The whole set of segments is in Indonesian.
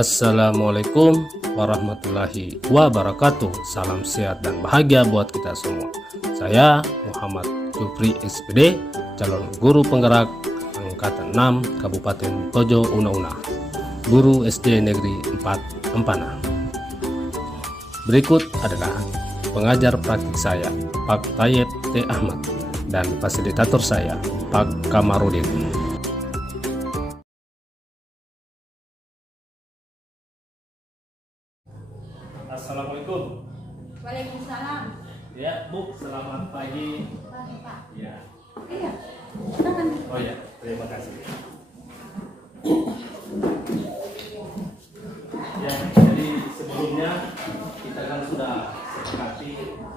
Assalamualaikum warahmatullahi wabarakatuh. Salam sehat dan bahagia buat kita semua. Saya Muhammad Jufri SPD, calon guru penggerak Angkatan 6 Kabupaten Tojo Una-Una, guru SD Negeri 4 Empana. Berikut adalah pengajar praktik saya, Pak Tayyib T. Ahmad, dan fasilitator saya, Pak Kamarudin. Assalamualaikum. Waalaikumsalam. Ya, Bu, selamat pagi. Pagi, Pak. Ya. Iya. Silakan. Oh ya, terima kasih. Ya, jadi sebelumnya kita kan sudah sepakati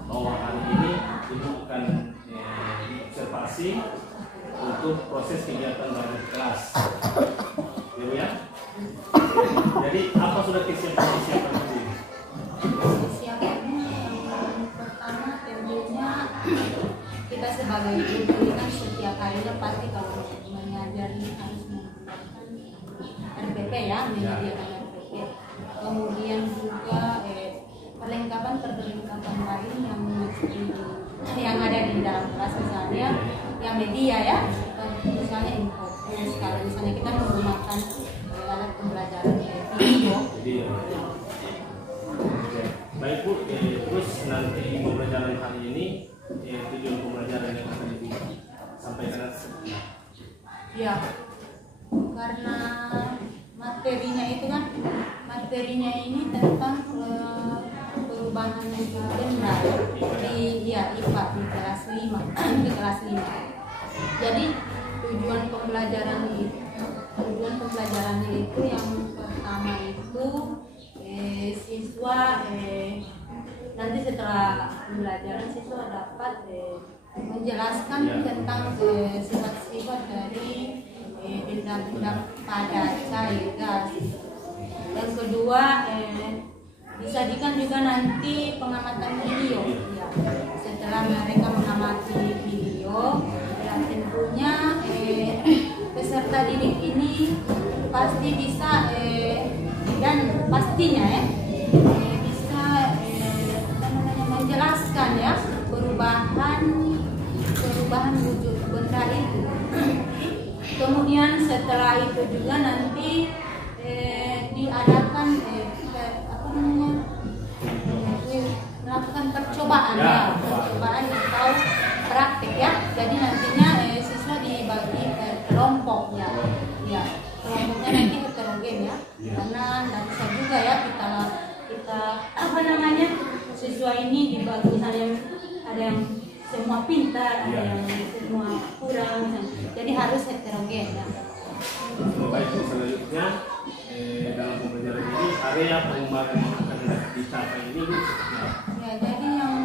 bahwa hari ini bukan observasi untuk proses kegiatan belajar di kelas. Ya, Bu ya. Jadi apa sudah disiapkan ini? Siapnya yang pertama tentunya kita sebagai guru ini kan setiap harinya pasti kalau mengajar ini harus menggunakan RPP ya, menyediakan RPP. Kemudian juga perlengkapan lain yang ada di dalam kelas, misalnya yang media ya, misalnya infocus. Kalau misalnya kita menggunakan alat pembelajaran video. Baik Bu, terus nanti pembelajaran hari ini tujuan pembelajaran yang akan disampaikan seperti ya, karena materinya ini tentang perubahan benda di IPA di kelas 5 Jadi tujuan pembelajarannya itu yang pertama itu siswa nanti setelah pembelajaran siswa dapat menjelaskan tentang sifat-sifat dari benda-benda padat, cair, gas. Yang kedua disajikan juga nanti pengamatan video. Ya, setelah mereka mengamati video, ya tentunya peserta didik ini pasti bisa dan pastinya bisa menjelaskan ya perubahan wujud benda itu. Kemudian setelah itu juga nanti diadakan melakukan percobaan atau praktik ya. Jadi nantinya siswa dibagi kelompok ya. Kelompoknya nanti heterogen ya. Karena tidak bisa juga ya kita siswa ini dibagi, misalnya ada yang semua pintar, ada yang semua kurang, jadi harus heterogen ya. Baik, selanjutnya dalam pembelajaran ini area pengembangan yang akan dicapai ini seperti apa? Ya, jadi yang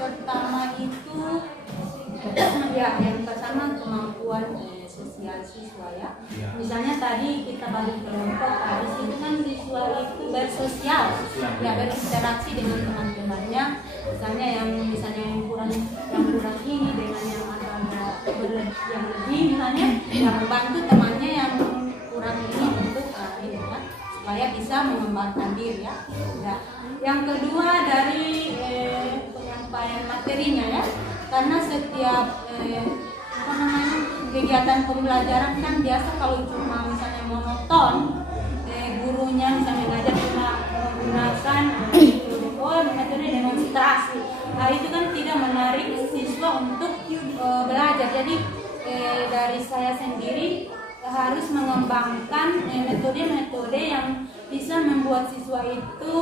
pertama itu yang pertama kemampuan sosial siswa ya. Misalnya tadi kita bagi kelompok, harus itu kan siswa itu bersosial, ya berinteraksi dengan teman-temannya. Misalnya yang kurang ini dengan yang yang lebih, misalnya yang membantu temannya yang kurang ini untuk ini kan, supaya bisa mengembangkan diri ya. Nah, yang kedua dari penyampaian materinya ya, karena setiap kegiatan pembelajaran kan biasa kalau cuma misalnya monoton, gurunya misalnya ngajar cuma menggunakan metode demonstrasi, nah itu kan tidak menarik siswa untuk belajar. Jadi dari saya sendiri harus mengembangkan metode-metode yang bisa membuat siswa itu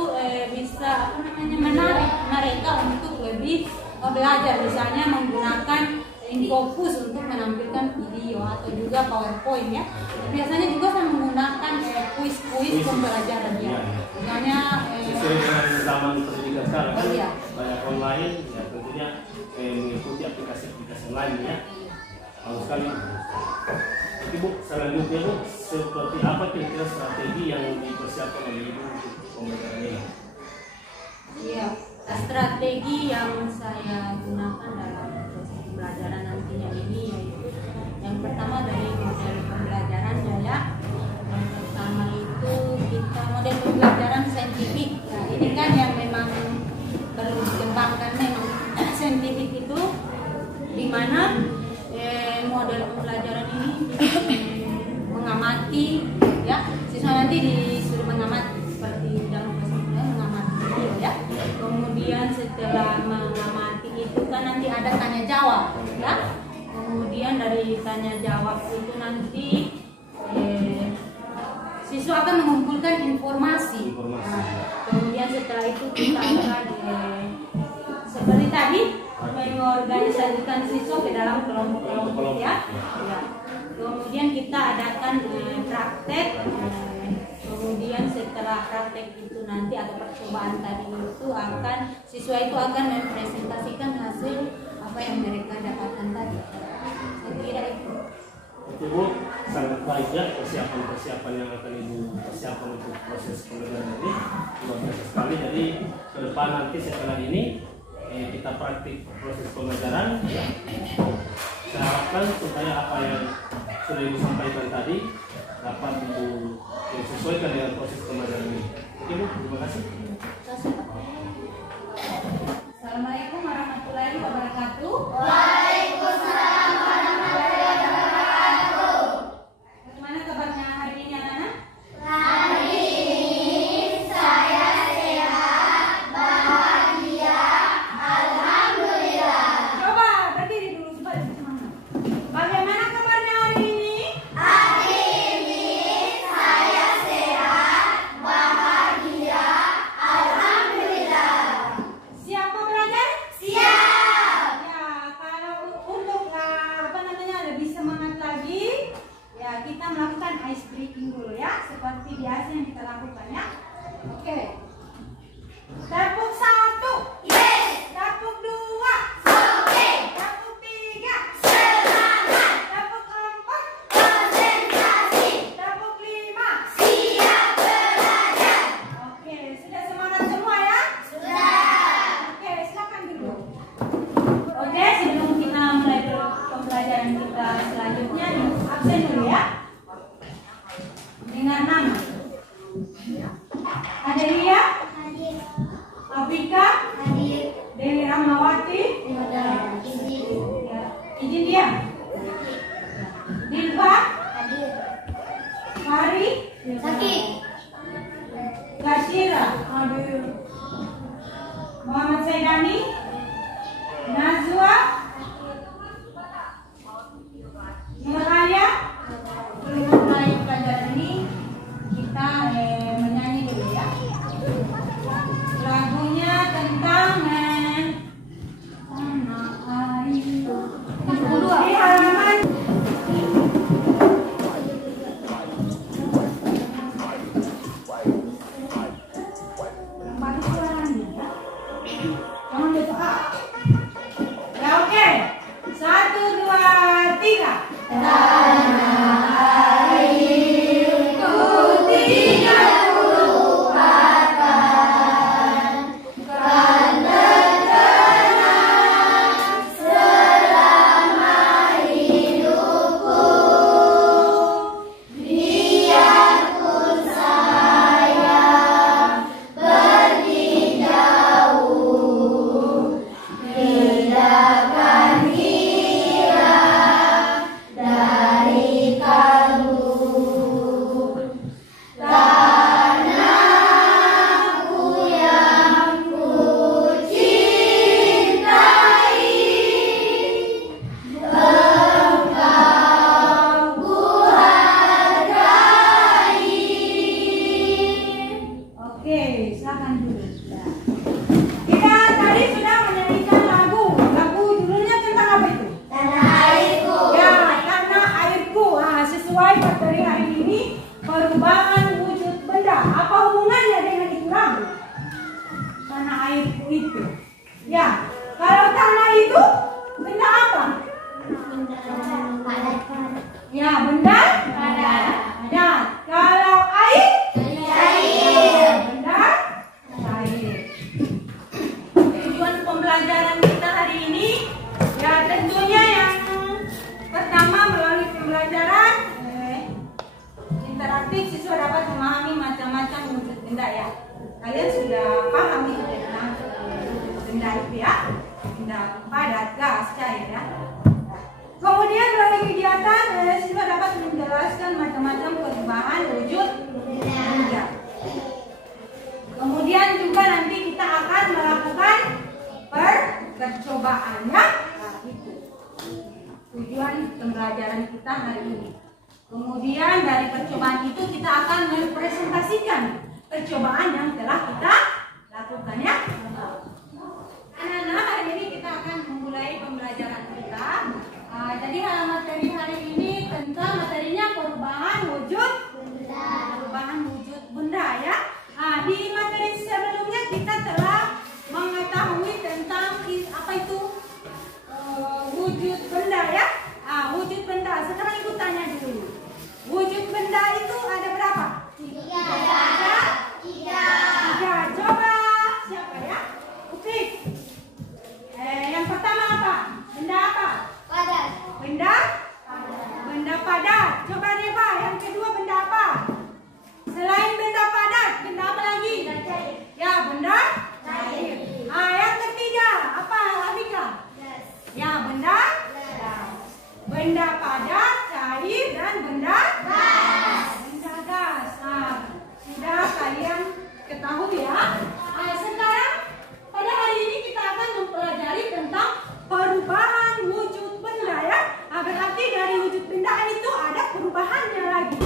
bisa menarik mereka untuk lebih belajar, misalnya menggunakan infocus untuk menampilkan video atau juga PowerPoint ya. Biasanya juga saya menggunakan kuis pembelajaran ya. Misalnya sesuai dengan zaman pendidikan sekarang kan banyak online ya, tentunya mengikuti aplikasi-aplikasi lain ya. Harus sekali. Jadi Bu, selanjutnya Bu, seperti apa kira-kira strategi yang dipersiapkan oleh Ibu untuk pembelajaran ini? Iya, strategi yang saya gunakan dalam proses pembelajaran nantinya ini yaitu yang pertama dari model pembelajarannya ya. Yang pertama itu kita model saintifik. Nah, ini kan yang memang perlu dikembangkan, memang saintifik itu di mana model pembelajaran ini mengamati, ya, siswa nanti disuruh mengamati seperti dalam bahasa Indonesia mengamati video, ya. Kemudian setelah mengamati itu kan nanti ada tanya jawab, ya. Kemudian dari tanya jawab itu nanti siswa akan mengumpulkan informasi. Nah, kemudian setelah itu kita akan seperti tadi mengorganisasikan siswa ke dalam kelompok-kelompok, ya. Kemudian kita adakan praktek. Kemudian setelah praktek itu nanti atau percobaan tadi itu akan siswa itu akan mempresentasikan hasil apa yang mereka dapatkan tadi. Saya kira itu. Oke Bu, sangat baik ya persiapan yang akan Ibu persiapkan untuk proses pembelajaran ini luar biasa sekali. Jadi ke depan nanti setelah ini kita praktik proses pembelajaran, ya. Saya harapkan supaya apa yang sudah Ibu sampaikan tadi dapat Ibu sesuaikan dengan proses pembelajaran ini. Oke Bu, terima kasih. Assalamualaikum warahmatullahi wabarakatuh. Waalaikumsalam warahmatullahi wabarakatuh. Bagaimana kabarnya hari ini anak-anak? Hari ini saya sehat, bahagia, alhamdulillah. Coba berdiri dulu supaya semangat. Bagaimana kabarnya hari ini? Hari ini saya sehat, bahagia, alhamdulillah. Siap mau belajar? Siap. Ya, kalau untuk lebih semangat lagi, ya kita melakukan ice breaking dulu, ya, seperti biasa yang kita lakukan, ya. Oke. Tepuk 1. Yes. Tepuk 2. Oke. Tepuk 3. Semangat. Tepuk 4. Konsentrasi. Tepuk 5. Siap belajar. Oke, sudah semangat semua, ya? Sudah. Oke, silakan dulu. Oke, sebelum kita mulai pembelajaran kita selanjutnya, absen dulu, ya. Dengan nama. Ada Lia, Hadir. Abika, Hadir. Dewi Rahmawati, ya. Izin dia. Dilba, Hadir. Mari, Sakit. Gashira, Muhammad Saidani, Nazwa, Nuraya. Sebelum mulai pelajaran ini kita menyanyi dulu, ya. Lagunya tentang tanah air. Di halaman bagus suaranya, ya. Jangan lupa A. Ya, oke. 1, 2, 3. Oke, silakan dulu. Ya. Kita tadi sudah menyanyikan lagu. Lagu judulnya tentang apa itu? Tanah airku. Ya, tanah airku. Nah, sesuai materi hari ini, perubahan wujud benda. Apa hubungannya dengan itu lagu? Tanah airku itu. Ya, kalau tanah itu benda apa? Ya, benda padat. Kalau air? Cair. Benda cair. Tujuan pembelajaran kita hari ini, ya tentunya yang pertama melalui pembelajaran interaktif nanti siswa dapat memahami macam-macam wujud benda ya. Kalian sudah paham itu tentang benda itu ya, benda padat, gas, cair ya. Kemudian melalui kegiatan siswa dapat menjelaskan macam-macam perubahan wujud benda. Kemudian juga nanti kita akan melakukan percobaan ya. Nah, itu tujuan pembelajaran kita hari ini. Kemudian dari percobaan itu kita akan mempresentasikan percobaan yang telah kita lakukan ya. Anak-anak, hari ini kita akan memulai pembelajaran kita. Jadi materi hari ini tentang materinya perubahan wujud benda ya. Di materi sebelumnya kita telah mengetahui tentang apa itu wujud benda ya. Wujud benda. Sekarang ibu tanya dulu. Wujud benda itu ada berapa? 3. Coba siapa ya? Upik. Yang pertama apa? Benda apa? Padat. Benda padat. Coba Reva, yang kedua benda apa? Selain benda padat, benda apa lagi? Ya, benda cair. Yang ketiga apa Afika? Ya, benda benda padat, cair, dan benda gas. Sudah kalian ketahui ya. Sekarang pada hari ini kita akan mempelajari tentang perubahan wujud benda ya. Berarti dari wujud benda itu ada perubahannya lagi.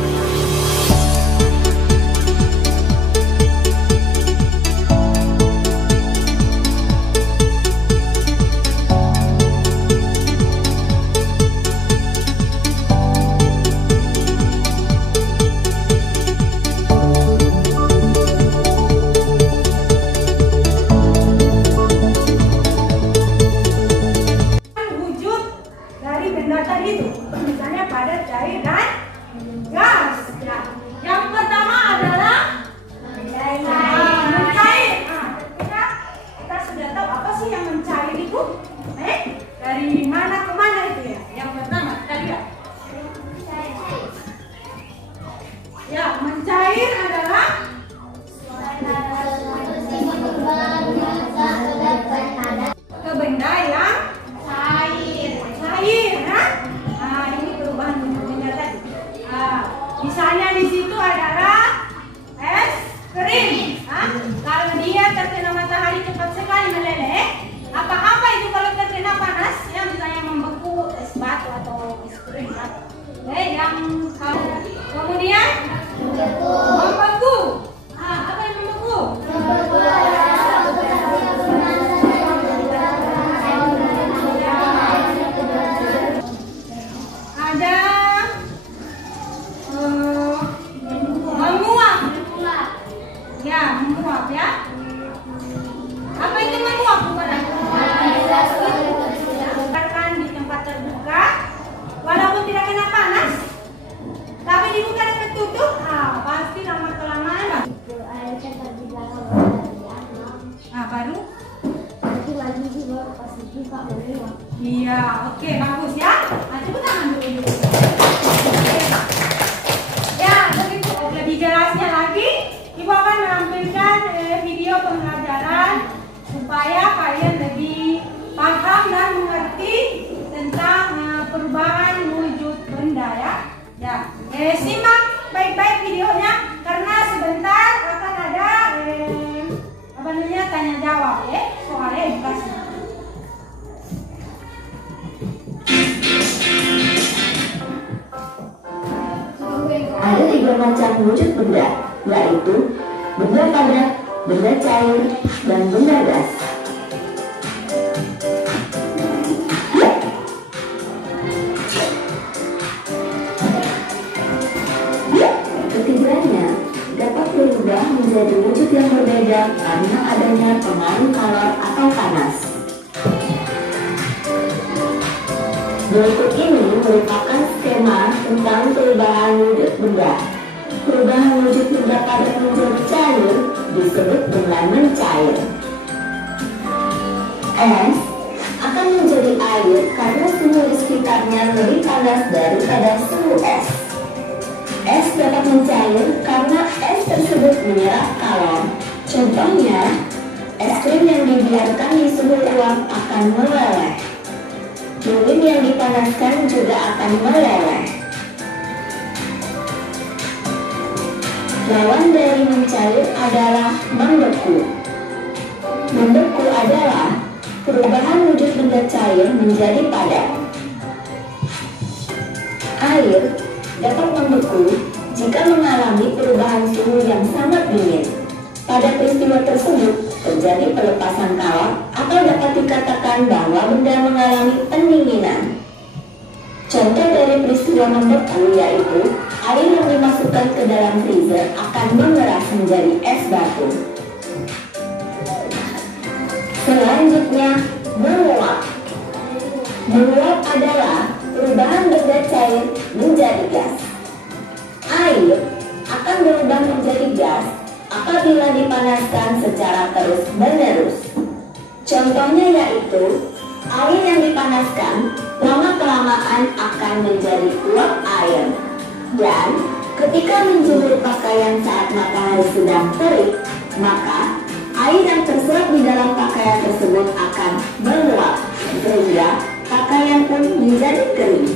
Misalnya di situ adalah es krim. Kalau dia terkena matahari cepat sekali meleleh. Apa itu kalau terkena panas? Ya misalnya membeku es batu atau es krim. Yang kemudian membeku. Apa yang membeku? Ada menguap ya. Apa itu menguap? Bukan di tempat terbuka, walaupun tidak kena panas, tapi dibuka dan tertutup, pasti lama kelamaan baru. Iya, oke, bagus ya. Coba tangan dulu. Ya, begitu. Lebih jelasnya lagi, Ibu akan menampilkan video pembelajaran supaya kalian lebih paham dan mengerti tentang perubahan wujud benda ya. Simak baik-baik videonya karena sebentar akan ada tanya jawab soalnya edukasi. Ada 3 macam wujud benda, yaitu benda padat, benda cair, dan benda gas. Ketiganya dapat berubah menjadi wujud yang berbeda karena adanya pengaruh kalor atau panas. Berikut ini merupakan skema tentang perubahan wujud benda. Perubahan wujud benda padat menjadi cair disebut dengan mencair. Es akan menjadi air karena suhu di sekitarnya lebih panas daripada suhu es. Es dapat mencair karena es tersebut menyerap kalor. Contohnya, es krim yang dibiarkan di suhu ruang akan meleleh. Minum yang dipanaskan juga akan meleleh. Lawan dari mencair adalah membeku. Membeku adalah perubahan wujud benda cair menjadi padat. Air dapat membeku jika mengalami perubahan suhu yang sangat dingin. Pada peristiwa tersebut terjadi pelepasan kalor atau dapat dikatakan bahwa benda mengalami pendinginan. Contoh dari peristiwa membeku yaitu air yang dimasukkan ke dalam freezer akan mengeras menjadi es batu. Selanjutnya, menguap. Menguap adalah perubahan benda cair menjadi gas. Air akan berubah menjadi gas apabila dipanaskan secara terus-menerus. Contohnya yaitu, air yang dipanaskan lama-kelamaan akan menjadi uap air. Dan ketika menjemur pakaian saat matahari sedang terik, maka air yang terserap di dalam pakaian tersebut akan menguap, sehingga pakaian pun menjadi kering.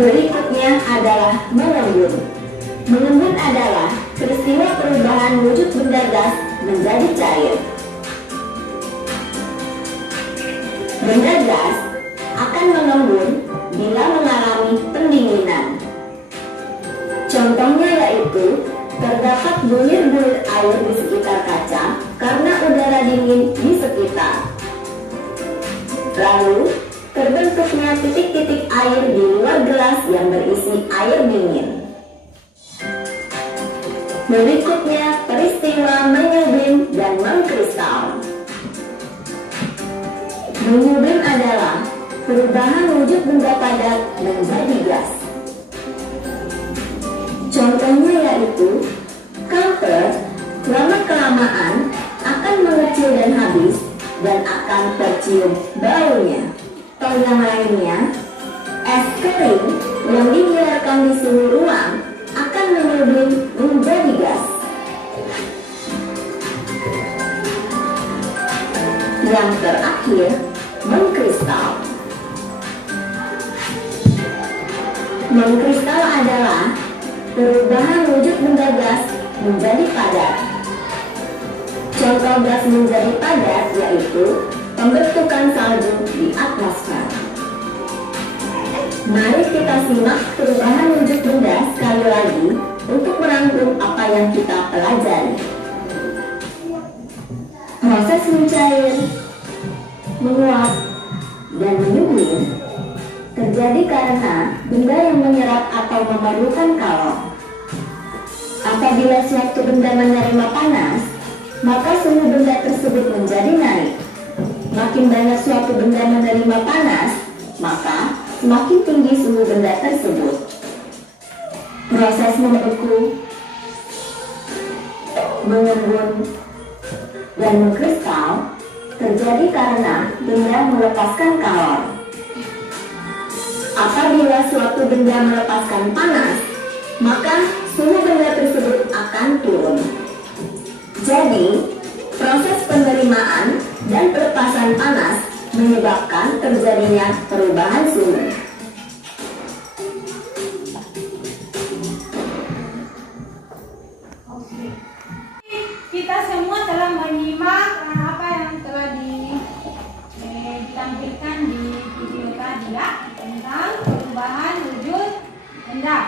Berikutnya adalah mengembun. Mengembun adalah peristiwa perubahan wujud benda gas menjadi cair. Benda gas akan mengembun bila mengalami pendinginan. Contohnya yaitu, terdapat bulir-bulir air di sekitar kaca karena udara dingin di sekitar. Lalu, terbentuknya titik-titik air di luar gelas yang berisi air dingin. Berikutnya, peristiwa menyublim dan mengkristal. Menyublim adalah perubahan wujud benda padat menjadi gas. Contohnya yaitu, kamfer lama-kelamaan akan mengecil dan habis dan akan tercium baunya. Atau yang lainnya, es krim yang dibiarkan di suhu ruang akan menyublim menjadi gas. Yang terakhir, mengkristal. Mengkristal adalah perubahan wujud benda gas menjadi padat. Contoh gas menjadi padat yaitu pembentukan salju di atmosfer. Mari kita simak perubahan wujud benda sekali lagi untuk merangkum apa yang kita pelajari. Proses mencair, menguap, dan menyublim terjadi karena benda yang menyerap atau memerlukan kalor. Apabila suatu benda menerima panas, maka suhu benda tersebut menjadi naik. Makin banyak suatu benda menerima panas, maka semakin tinggi suhu benda tersebut. Proses membeku, mengembun, dan mengkristal terjadi karena benda melepaskan kalor. Apabila suatu benda melepaskan panas, maka suhu benda tersebut akan turun. Jadi, proses penerimaan dan pelepasan panas menyebabkan terjadinya perubahan suhu. Kita semua telah menyimak apa yang telah ditampilkan di video tadi ya, tentang perubahan wujud benda.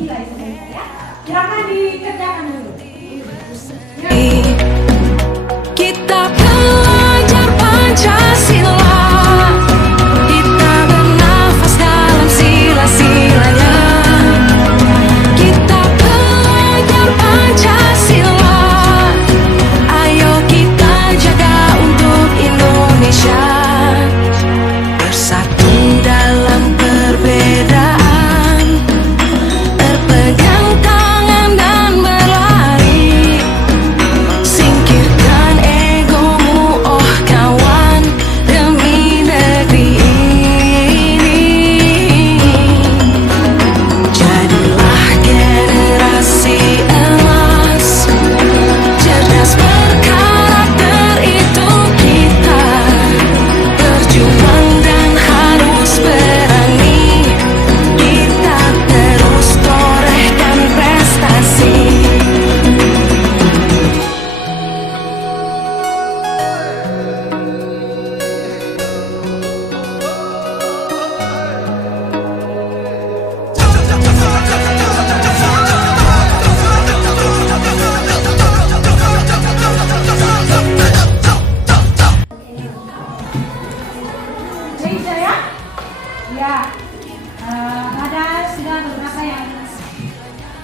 nilai sebenarnya ya. Silakan dikerjakan dulu. Kita belajar Pancasila, kita bernafas dalam sila-silanya. Kita belajar Pancasila, ayo kita jaga untuk Indonesia. Bersatu dalam perbedaan, berpegang tangan dan berlari. Singkirkan egomu, oh kawan, demi negeri ini. Jadilah generasi emas, cerdas berkarakter itu kita. Berjuang dan harus berani, kita terus torehkan prestasi. Baik saya? Ya, ada sudah beberapa yang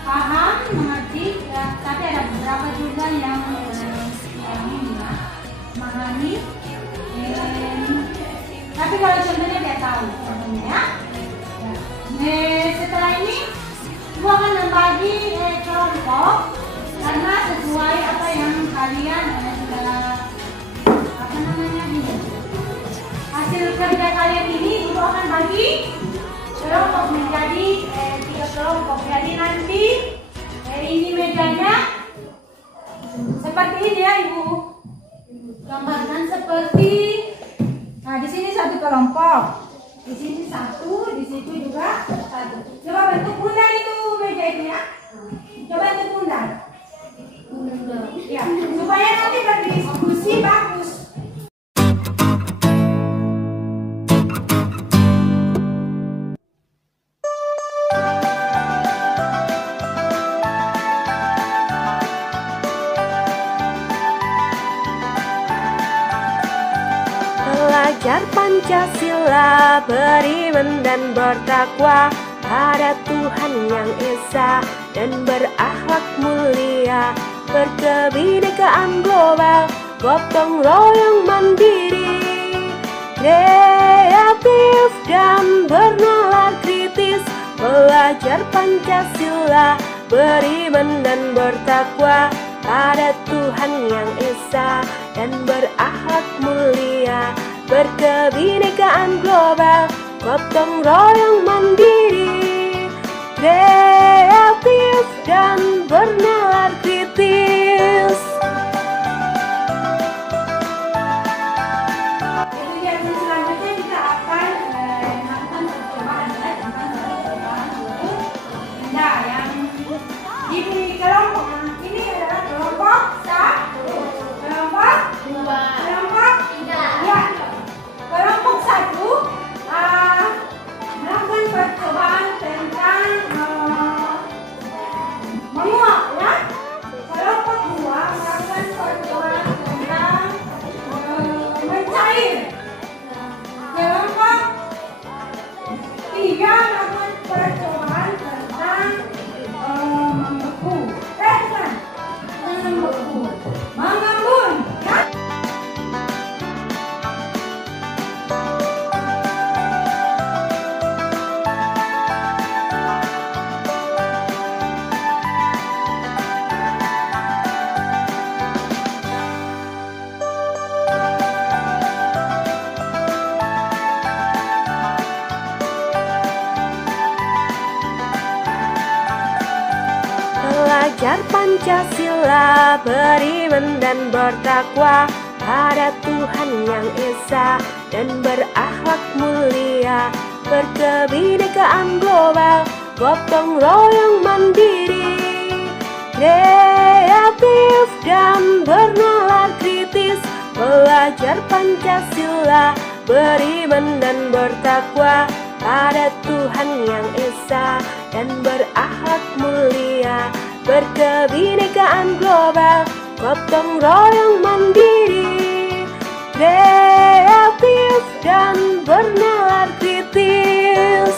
paham, mengerti, ya, tapi ada beberapa juga yang memahami. Tapi kalau contohnya dia tahu, contohnya ya. Setelah ini, gua akan membagi kelompok karena sesuai apa yang kalian sudah apa namanya ini. Hasil kerja kalian ini ibu akan bagi kelompok menjadi 3 kelompok. Jadi nanti ini mejanya seperti ini ya ibu. Gambarkan seperti, nah di sini 1 kelompok, di sini 1, di situ juga 1. Coba bentuk bundar itu meja itu ya. Coba bentuk bundar. Ya, supaya nanti berdiskusi bagus. Belajar Pancasila, beriman dan bertakwa pada Tuhan yang Esa dan berakhlak mulia. Berkebinekaan global, gotong royong mandiri, kreatif dan bernalar kritis. Belajar Pancasila, beriman dan bertakwa pada Tuhan yang Esa dan berakhlak mulia. Berkebinekaan global, gotong royong mandiri, kreatif dan bernalar kritis. Kemudian selanjutnya kita akan melakukan percobaan ya, tentang percobaan huruf benda yang di kelompok. Ini adalah kelompok 1, kelompok 2, kelompok 3. Ya, kelompok 1 melakukan percobaan tentang menguap ya. Kelompok 2 melakukan percobaan tentang mencair. Kelompok 3 melakukan percobaan tentang membeku. Bukan, membeku, mengembun ya. Belajar Pancasila, beriman dan bertakwa pada Tuhan yang Esa dan berakhlak mulia. Berkebinekaan global, gotong royong mandiri, kreatif dan bernalar kritis. Belajar Pancasila, beriman dan bertakwa pada Tuhan yang Esa dan berakhlak berkebinekaan global, gotong royong mandiri, kreatif dan bernalar kritis.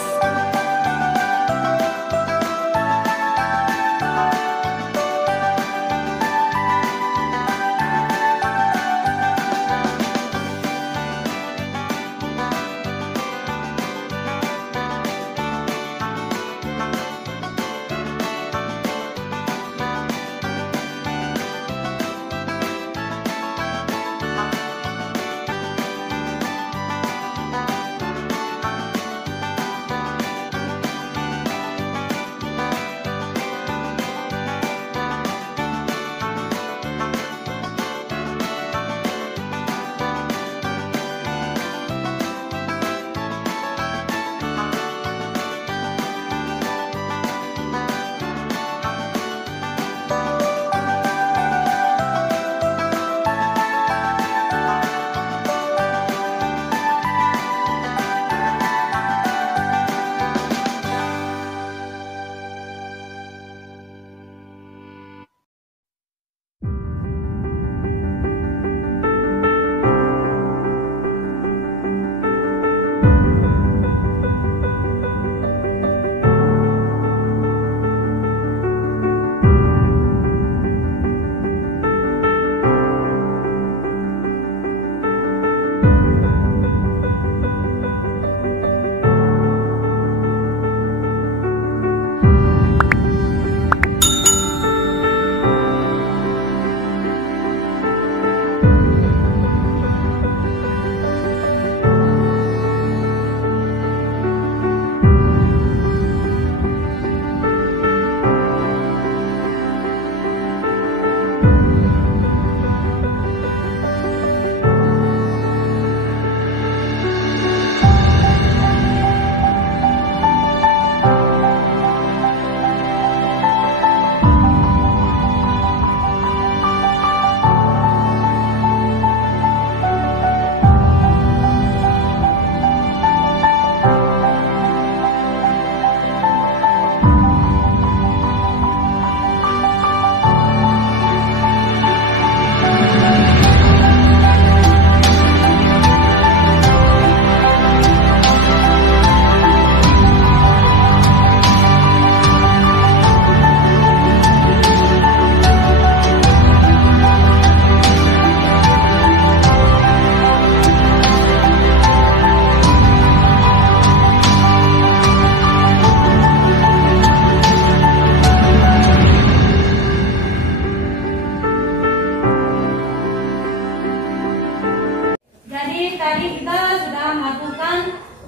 Tadi kita sudah melakukan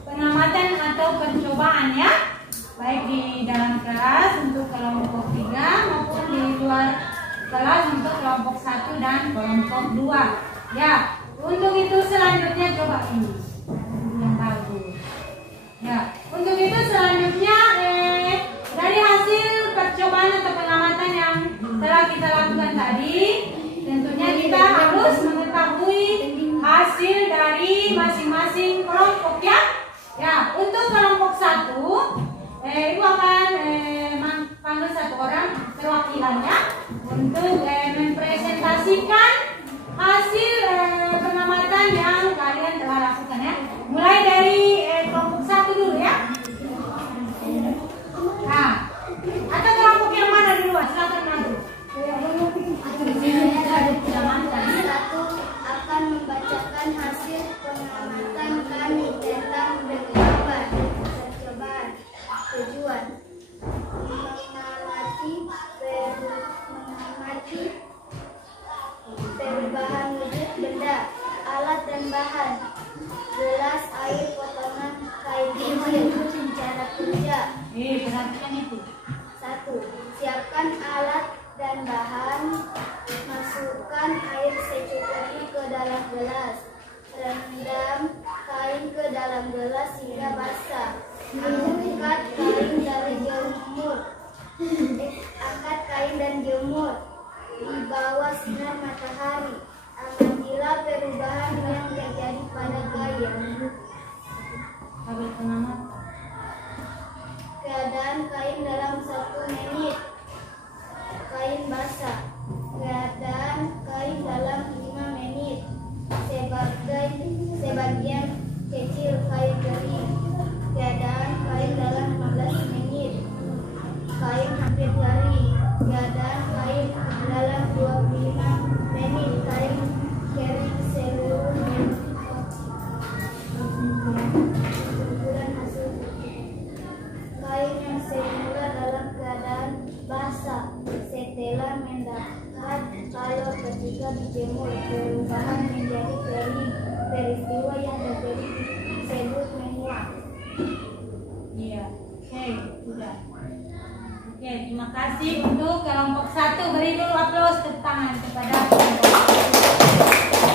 pengamatan atau percobaan ya, baik di dalam kelas untuk kelompok 3 maupun di luar kelas untuk kelompok 1 dan kelompok 2 ya. Untuk itu selanjutnya coba ini yang bagus ya. Untuk itu selanjutnya dari hasil percobaan atau pengamatan yang telah kita lakukan tadi, tentunya kita harus mengetahui hasil dari masing-masing kelompok ya. Ya, untuk kelompok 1, Ibu akan panggil satu orang perwakilannya untuk mempresentasikan hasil pengamatan yang kalian telah lakukan ya. Mulai dari kelompok 1 dulu ya. Nah, atau kelompok yang mana duluan? Silakan maju. Satu akan membacakan hasil pengamatan kami tentang beberapa percobaan. Tujuan mengamati perubahan wujud benda, alat dan bahan, gelas, air, potongan kain kecil, cara kerja. Perhatikan itu. 1. Siapkan alat dan bahan, masukkan air secukupnya ke dalam gelas, rendam kain ke dalam gelas hingga basah, angkat kain dan jemur di bawah sinar matahari. Amatilah perubahan yang terjadi pada kain. Keadaan kain dalam 1 menit. dijemur. Perubahan menjadi kering. Peristiwa yang terjadi disebut menguap. Iya. Oke, sudah. Oke, terima kasih untuk kelompok 1. Beri dulu aplaus tepuk tangan kepada kelompok 1.